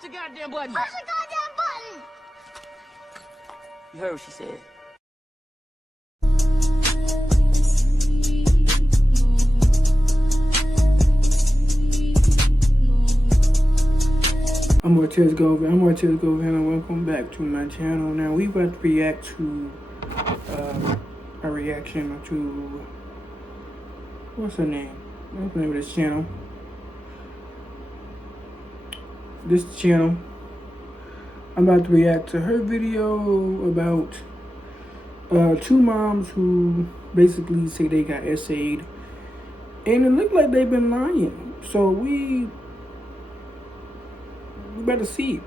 Push the goddamn button. Push the goddamn button. You heard what she said. I'm Martez Govan, and welcome back to my channel. Now we about to react to a reaction to, what's her name? What's the name of this channel? I'm about to react to her video about two moms who basically say they got essayed, and it looked like they've been lying. So we better see it.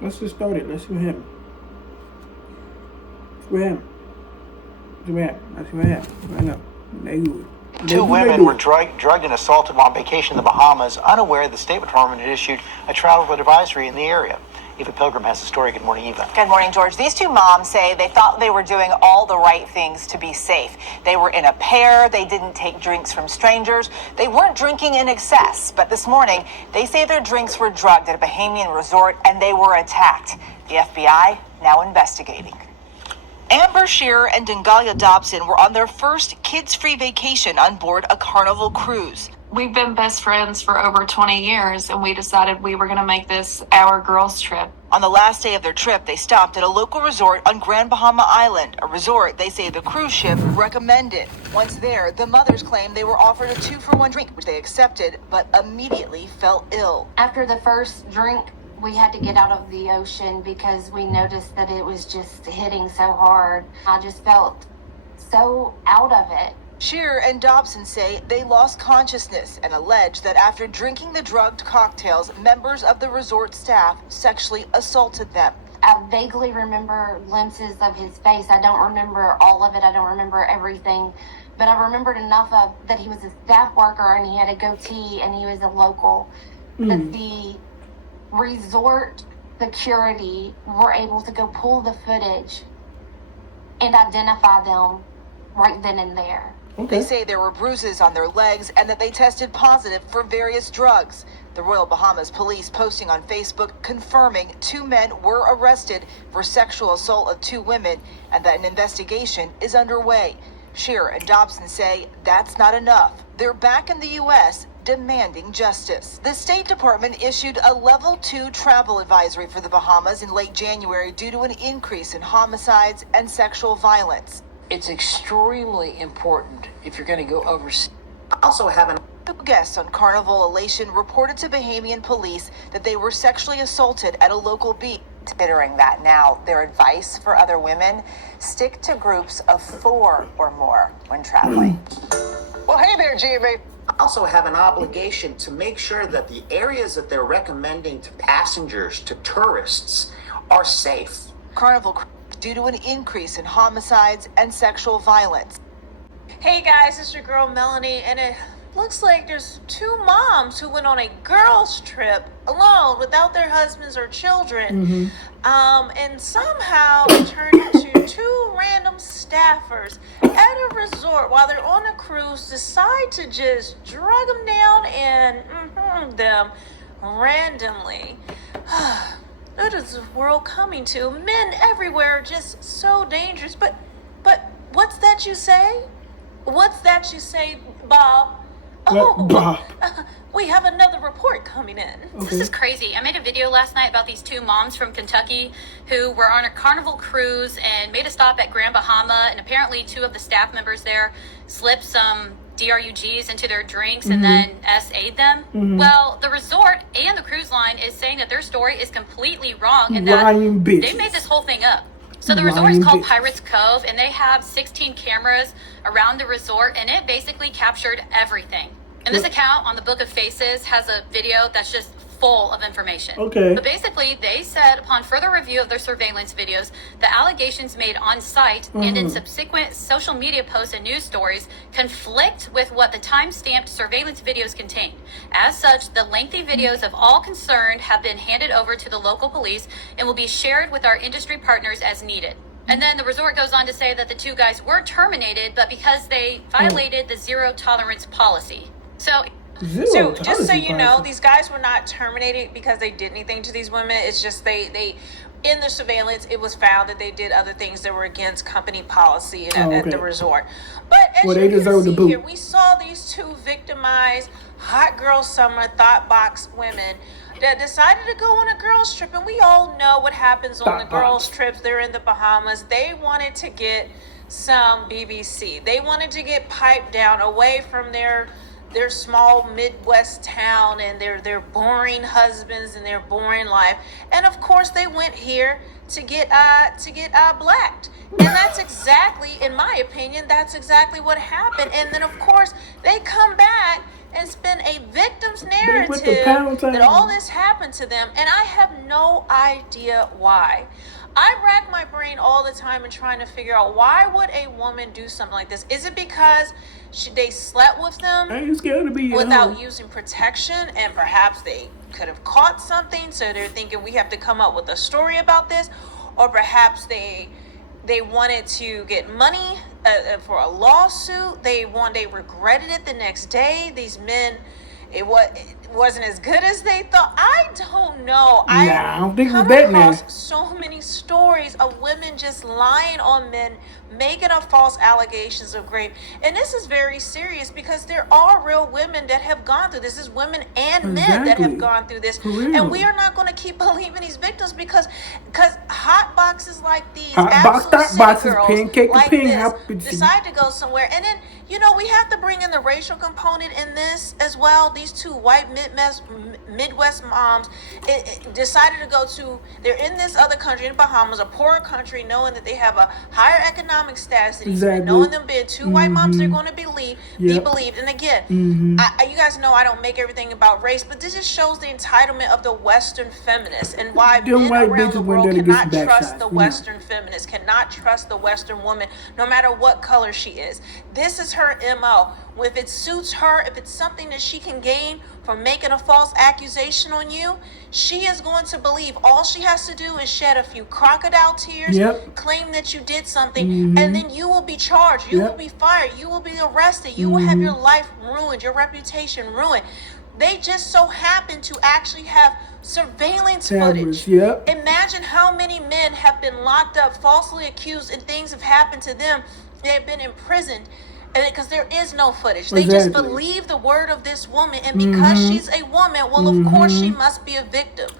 Let's just start it. Let's see what happens. Let's see what happens. I know. Two women were drugged and assaulted while on vacation in the Bahamas, unaware the State Department had issued a travel advisory in the area. Eva Pilgrim has the story. Good morning, Eva. Good morning, George. These two moms say they thought they were doing all the right things to be safe. They were in a pair. They didn't take drinks from strangers. They weren't drinking in excess. But this morning, they say their drinks were drugged at a Bahamian resort and they were attacked. The FBI now investigating. Amber Shearer and Dengalia Dobson were on their first kids-free vacation on board a Carnival cruise. We've been best friends for over 20 years, and we decided we were going to make this our girls' trip. On the last day of their trip, they stopped at a local resort on Grand Bahama Island, a resort they say the cruise ship recommended. Once there, the mothers claimed they were offered a 2-for-1 drink, which they accepted, but immediately fell ill. After the first drink, we had to get out of the ocean because we noticed that it was just hitting so hard. I just felt so out of it. Shearer and Dobson say they lost consciousness and allege that after drinking the drugged cocktails, members of the resort staff sexually assaulted them. I vaguely remember glimpses of his face. I don't remember all of it. I don't remember everything. But I remembered enough of that he was a staff worker and he had a goatee and he was a local. But the resort security were able to go pull the footage and identify them right then and there. Okay. They say there were bruises on their legs and that they tested positive for various drugs. The Royal Bahamas Police posting on Facebook confirming 2 men were arrested for sexual assault of 2 women and that an investigation is underway. Shearer and Dobson say that's not enough. They're back in the U.S. demanding justice. The State Department issued a level 2 travel advisory for the Bahamas in late January due to an increase in homicides and sexual violence. It's extremely important if you're going to go overseas. Also having Guests on Carnival Elation reported to Bahamian police that they were sexually assaulted at a local beach. Considering that now, their advice for other women, stick to groups of 4 or more when traveling. Well, hey there, GMA. Also have an obligation to make sure that the areas that they're recommending to passengers, to tourists, are safe. Carnival due to an increase in homicides and sexual violence. Hey guys, it's your girl Melanie, and it looks like there's 2 moms who went on a girls' trip alone without their husbands or children. And somehow it turned into 2 random staffers at a resort while they're on a cruise decide to just drug them down and them randomly. What is the world coming to? Men everywhere are just so dangerous. But what's that you say? What's that you say, Bob? Oh, Bob. We have another report coming in. Okay. This is crazy. I made a video last night about these 2 moms from Kentucky who were on a Carnival cruise and made a stop at Grand Bahama, and apparently 2 of the staff members there slipped some DRUGs into their drinks and then SA'd them. Well, the resort and the cruise line is saying that their story is completely wrong and that they made this whole thing up. So the resort is called Pirates Cove, and they have 16 cameras around the resort, and it basically captured everything. And this account on the Book of Faces has a video that's just full of information. Okay. But basically, they said upon further review of their surveillance videos, the allegations made on site and in subsequent social media posts and news stories conflict with what the time-stamped surveillance videos contain. As such, the lengthy videos of all concerned have been handed over to the local police and will be shared with our industry partners as needed. And then the resort goes on to say that the 2 guys were terminated, but because they violated the zero tolerance policy. So Zero So tolerance just so in you know, classroom. these guys were not terminated because they did anything to these women. It's just they in the surveillance, it was found that they did other things that were against company policy at the resort. But as Well, you they can deserve the see boot. here, we saw these two victimized hot girl summer thought box women that decided to go on a girls trip, and we all know what happens on the Thought girls box. trips. They're in the Bahamas. They wanted to get some BBC. They wanted to get piped down away from their small Midwest town and their boring husbands and their boring life. And of course they went here to get blacked. And that's exactly, in my opinion, that's exactly what happened. And then of course they come back and spin a victim's narrative that all this happened to them, and I have no idea why. I rack my brain all the time in trying to figure out, why would a woman do something like this? Is it because they slept with them without using protection, and perhaps they could have caught something, so they're thinking we have to come up with a story about this? Or perhaps they wanted to get money for a lawsuit. They regretted it the next day. These men, it wasn't as good as they thought. I don't know. I don't think it was come that across now. so many stories of women just lying on men, making up false allegations of rape. And this is very serious because there are real women that have gone through this. There's women and men that have gone through this. And we are not going to keep believing these victims because hot boxes like these, absolute city girls like this, decide to go somewhere. And then, we have to bring in the racial component in this as well. These two white Midwest moms decided to go to, they're in this other country, in Bahamas, a poorer country, knowing that they have a higher economic status than these men, knowing them being two white moms, they're going to be believed. And again, you guys know I don't make everything about race, but this just shows the entitlement of the Western feminists and why men around the world cannot trust the Western feminists, cannot trust the Western woman, no matter what color she is. This is her MO. If it suits her, if it's something that she can gain from making a false accusation on you, she is going to believe. All she has to do is shed a few crocodile tears, claim that you did something, and then you will be charged. You will be fired. You will be arrested. You will have your life ruined, your reputation ruined. They just so happen to actually have surveillance footage. Imagine how many men have been locked up, falsely accused, and things have happened to them. They have been imprisoned. Because there is no footage. They just believe the word of this woman, and because she's a woman, well, of course she must be a victim.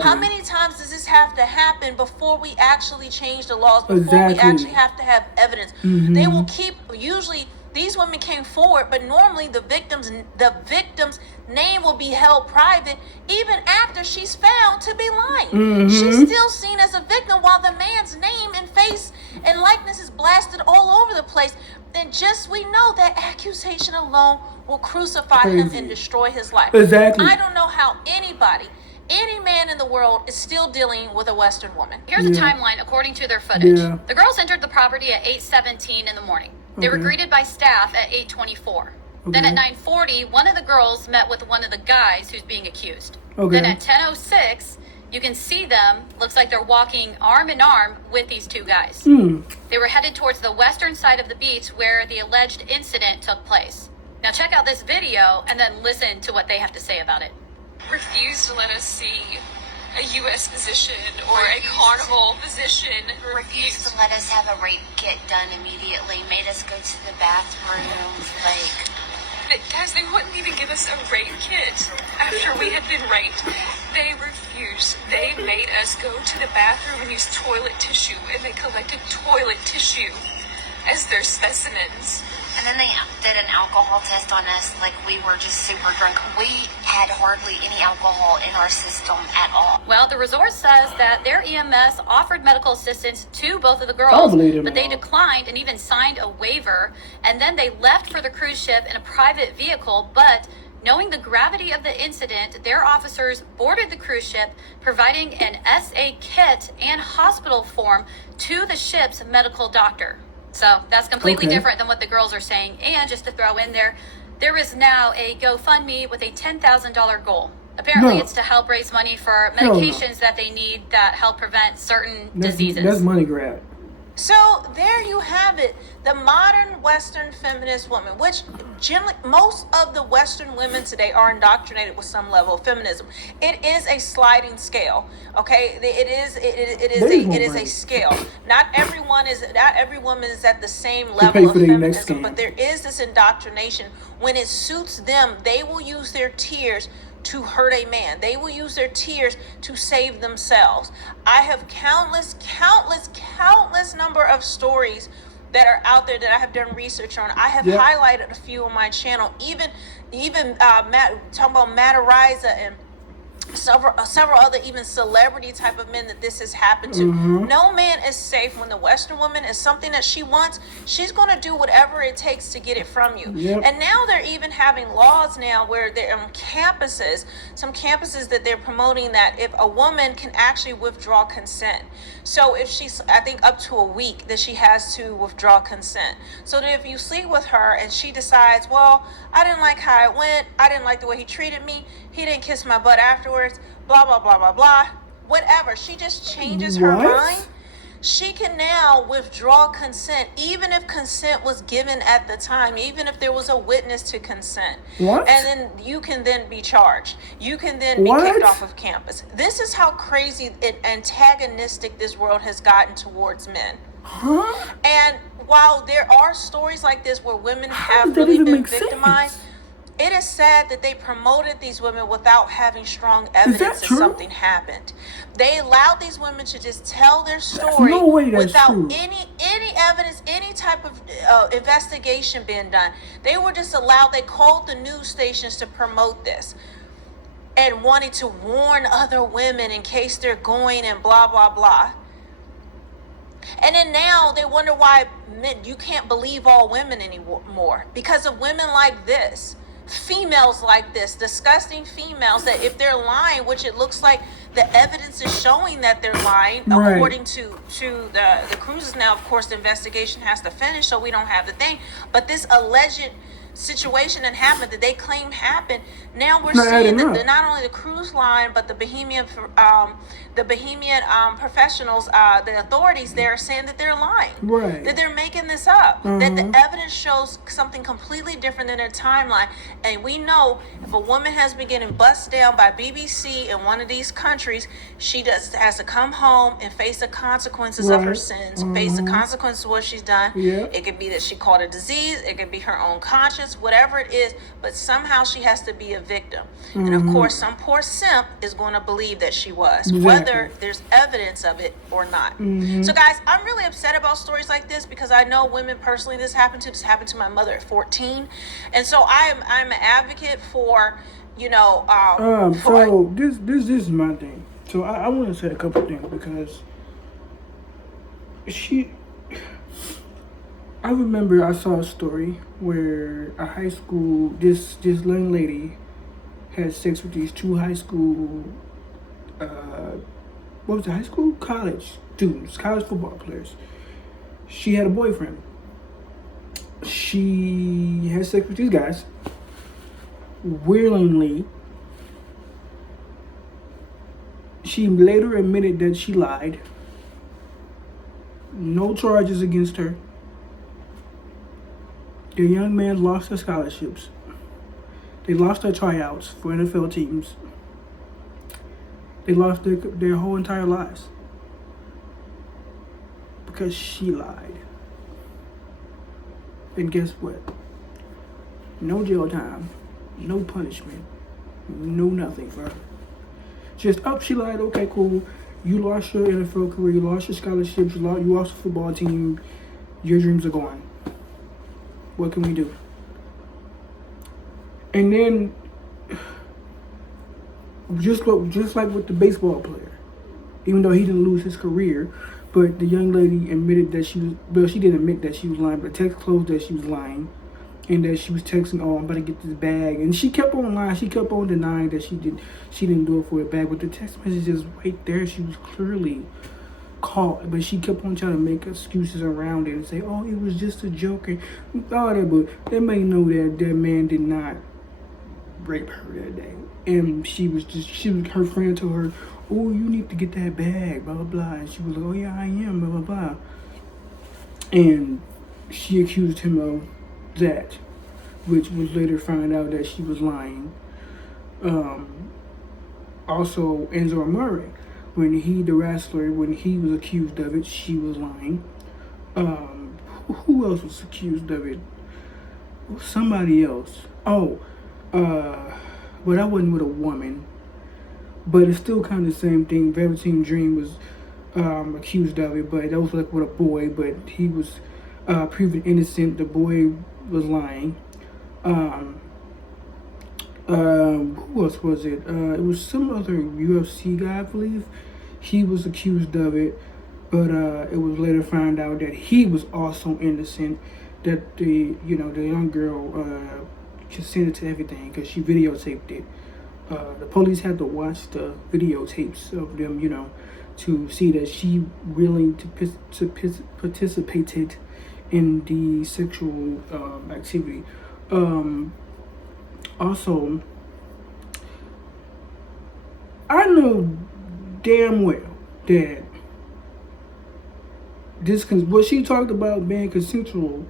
How many times does this have to happen before we actually change the laws, before we actually have to have evidence? They will keep, usually these women came forward, but normally the victim's name will be held private even after she's found to be lying. She's still seen as a victim while the man's name and face and likeness is blasted all over the place. Then we know that accusation alone will crucify him and destroy his life. I don't know how any man in the world is still dealing with a Western woman. Here's a timeline according to their footage. The girls entered the property at 8:17 in the morning. They were greeted by staff at 8:24. Then at 9:40, one of the girls met with one of the guys who's being accused. Then at 10:06, you can see them, looks like they're walking arm in arm with these two guys. They were headed towards the western side of the beach where the alleged incident took place. Now check out this video and then listen to what they have to say about it. Refused to let us see a U.S. physician or a carnival physician. Refused to let us have a rape kit done immediately. Made us go to the bathroom. Guys, they wouldn't even give us a rape kit after we had been raped. They refused. They made us go to the bathroom and use toilet tissue, and they collected toilet tissue as their specimens. And then they did an alcohol test on us like we were just super drunk. We had hardly any alcohol in our system at all. Well, the resort says that their EMS offered medical assistance to both of the girls, but they declined and even signed a waiver. And then they left for the cruise ship in a private vehicle, but knowing the gravity of the incident, their officers boarded the cruise ship, providing an SA kit and hospital form to the ship's medical doctor. So that's completely different than what the girls are saying. And just to throw in there is now a GoFundMe with a $10,000 goal. Apparently it's to help raise money for medications that they need that help prevent certain diseases. That's money grab. So there you have it, the modern Western feminist woman, which generally most of the Western women today are indoctrinated with some level of feminism. It is a sliding scale, okay? It is a scale. Not every woman is at the same level of feminism, but there is this indoctrination. When it suits them, they will use their tears to hurt a man. They will use their tears to save themselves. I have countless number of stories that are out there that I have done research on. I have highlighted a few on my channel. Even talking about Matt Ariza and several other even celebrity type of men that this has happened to. No man is safe. When the Western woman is something that she wants, she's going to do whatever it takes to get it from you. And now they're even having laws now where they're on campuses, some campuses that they're promoting that if a woman can actually withdraw consent. So if she's, I think up to a week that she has to withdraw consent. So that if you sleep with her and she decides, well, I didn't like how it went, I didn't like the way he treated me, he didn't kiss my butt afterwards, blah, blah, blah, blah, blah, whatever. She just changes her mind. She can now withdraw consent, even if consent was given at the time, even if there was a witness to consent. And then you can then be charged. You can then be kicked off of campus. This is how crazy and antagonistic this world has gotten towards men. And while there are stories like this where women have really been victimized, it is sad that they promoted these women without having strong evidence that something happened. They allowed these women to just tell their story without any evidence, any type of investigation being done. They were just allowed, they called the news stations to promote this and wanted to warn other women in case they're going and blah, blah, blah. And then now they wonder why you can't believe all women anymore because of women like this. Females like this, disgusting females that if they're lying, which it looks like the evidence is showing that they're lying, according to the cruises. Now, of course, the investigation has to finish, so we don't have the thing. But this alleged situation that happened, that they claim happened, now we're seeing that not only the cruise line, but the Bahamian professionals, the authorities there are saying that they're lying, that they're making this up, that the evidence shows something completely different than their timeline. And we know if a woman has been getting bust down by BBC in one of these countries, she has to come home and face the consequences of her sins, face the consequences of what she's done. It could be that she caught a disease, it could be her own conscience, whatever it is, but somehow she has to be a victim. And of course, some poor simp is going to believe that she was, whether there's evidence of it or not. So guys, I'm really upset about stories like this because I know women personally this happened to my mother at 14. And so I'm an advocate for, so this is my thing. So I want to say a couple things because I remember I saw a story where a high school, this young lady had sex with these two high school, college students, college football players. She had a boyfriend. She had sex with these guys willingly. She later admitted that she lied. No charges against her. The young man lost their scholarships. They lost their tryouts for NFL teams. They lost their whole entire lives because she lied. And guess what? No jail time, no punishment, no nothing, bro. Just she lied. Okay, cool. You lost your NFL career. You lost your scholarships. You lost the football team. Your dreams are gone. What can we do? And then, just like with the baseball player, even though he didn't lose his career, but the young lady admitted that she didn't admit that she was lying, but the text closed that she was lying, and that she was texting, oh, I'm about to get this bag, and she kept on lying. She kept on denying that she didn't do it for a bag, but the text messages right there, she was clearly caught, but she kept on trying to make excuses around it and say, oh, it was just a joke, and all that, but they may know that that man did not rape her that day, and her friend told her, oh, you need to get that bag, blah blah blah, and she was like, oh yeah, I am, blah blah blah. And she accused him of that, which was later found out that she was lying. Also, Enzo Amore, the wrestler, when he was accused of it, she was lying. Who else was accused of it? Somebody else. But that wasn't with a woman. But it's still kind of the same thing. Velveteen Dream was accused of it, but that was like with a boy, but he was proven innocent. The boy was lying. Who else was it? It was some other UFC guy, I believe. He was accused of it, but it was later found out that he was also innocent. That the young girl consented to everything because she videotaped it. The police had to watch the videotapes of them, to see that she really participated in the sexual activity. Also, I know damn well that what she talked about being consensual,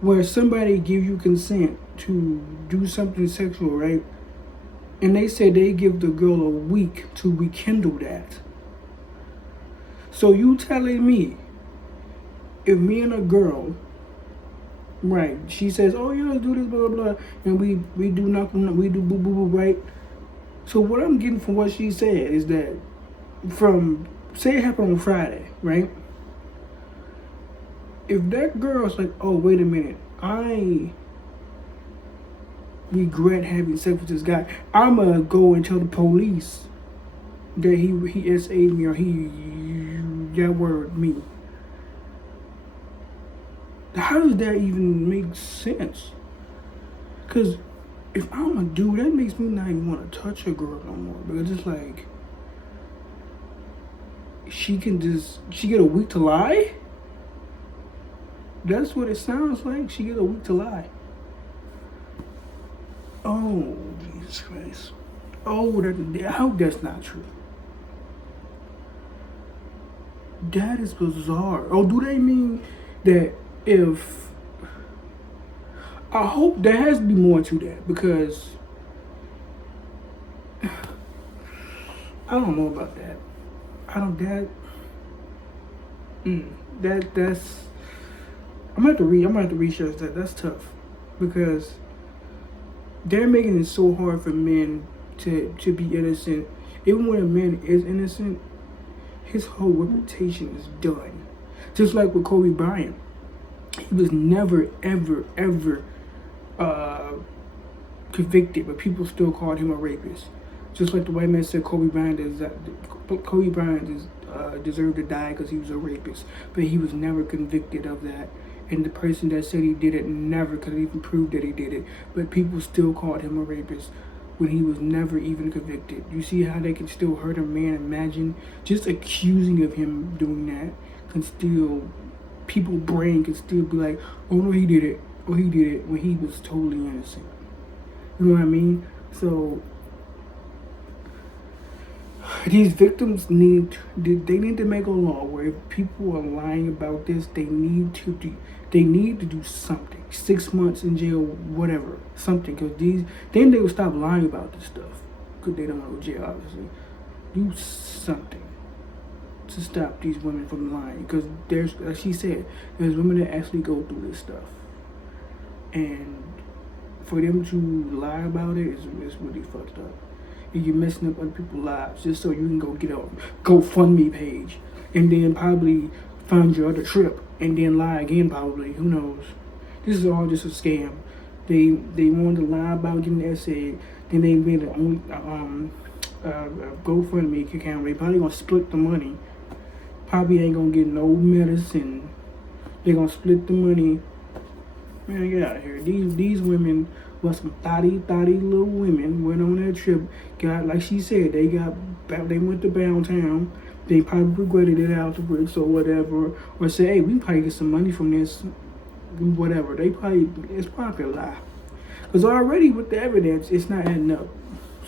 where somebody give you consent to do something sexual, right? And they said they give the girl a week to rekindle that. So you telling me, if me and a girl, right, she says, oh yeah, let's do this, blah, blah, blah, and we do nothing, we do boo, boo, boo, right? So what I'm getting from what she said is that say it happened on Friday, right? If that girl's like, oh, wait a minute, I regret having sex with this guy, I'm gonna go and tell the police that he SA'd me, or that word me. How does that even make sense? Because if I'm a dude, that makes me not even want to touch a girl no more. Because it's like, she get a week to lie? That's what it sounds like. She get a week to lie. Oh, Jesus Christ. Oh, I hope that's not true. That is bizarre. Oh, do they mean that I hope there has to be more to that, because I don't know about that. I'm gonna have to research that. That's tough, because they're making it so hard for men to be innocent. Even when a man is innocent, his whole reputation is done. Just like with Kobe Bryant. He was never, ever, ever convicted, but people still called him a rapist. Just like the white man said Kobe Bryant deserved to die because he was a rapist, but he was never convicted of that. And the person that said he did it never could even prove that he did it, but people still called him a rapist when he was never even convicted. You see how they can still hurt a man? Imagine just accusing of him doing that can still, people's brain can still be like, oh no, he did it, or he did it, when he was totally innocent. You know what I mean? So these victims need to make a law where if people are lying about this, they need to do something. 6 months in jail, whatever, something, because then they will stop lying about this stuff, because they don't go to jail, obviously. Do something to stop these women from lying, because there's, like she said, there's women that actually go through this stuff, and for them to lie about it is really fucked up. And you're messing up other people's lives just so you can go get a GoFundMe page and then probably find your other trip and then lie again, probably. Who knows? This is all just a scam. They wanted to lie about getting the essay, then they made a GoFundMe account. They probably gonna split the money. Probably ain't gonna get no medicine. They're gonna split the money. Man, get out of here. These women was some thotty little women, went on that trip, got, like she said, they went to Downtown, they probably regretted it afterwards or whatever, or said, hey, we can probably get some money from this, whatever. It's probably a lie. Because already with the evidence, it's not adding up.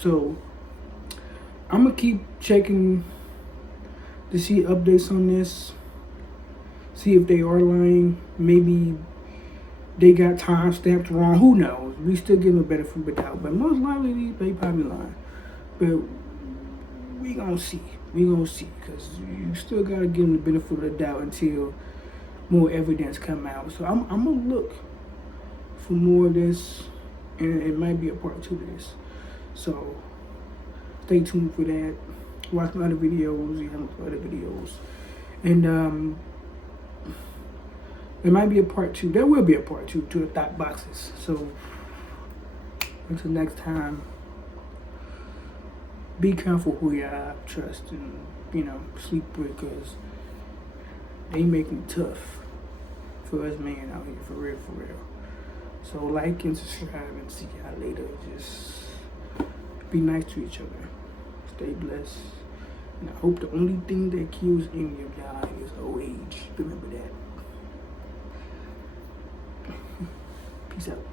So, I'm going to keep checking to see updates on this. see if they are lying. Maybe they got time stamped wrong. Who knows? We still give them a benefit of the doubt, but most likely they probably lying. But we gonna see. We gonna see, because you still gotta give them the benefit of the doubt until more evidence come out. So I'm gonna look for more of this, and it might be a part 2 to this. So stay tuned for that. Watch my other videos. You have other videos, and there might be a part 2. There will be a part 2 to the thought boxes. So until next time, be careful who you trust and, sleep with, because they making it tough for us men out here, for real, for real. So like and subscribe, and see y'all later. Just be nice to each other. Stay blessed. And I hope the only thing that kills any of y'all is old age. Remember that. Peace out.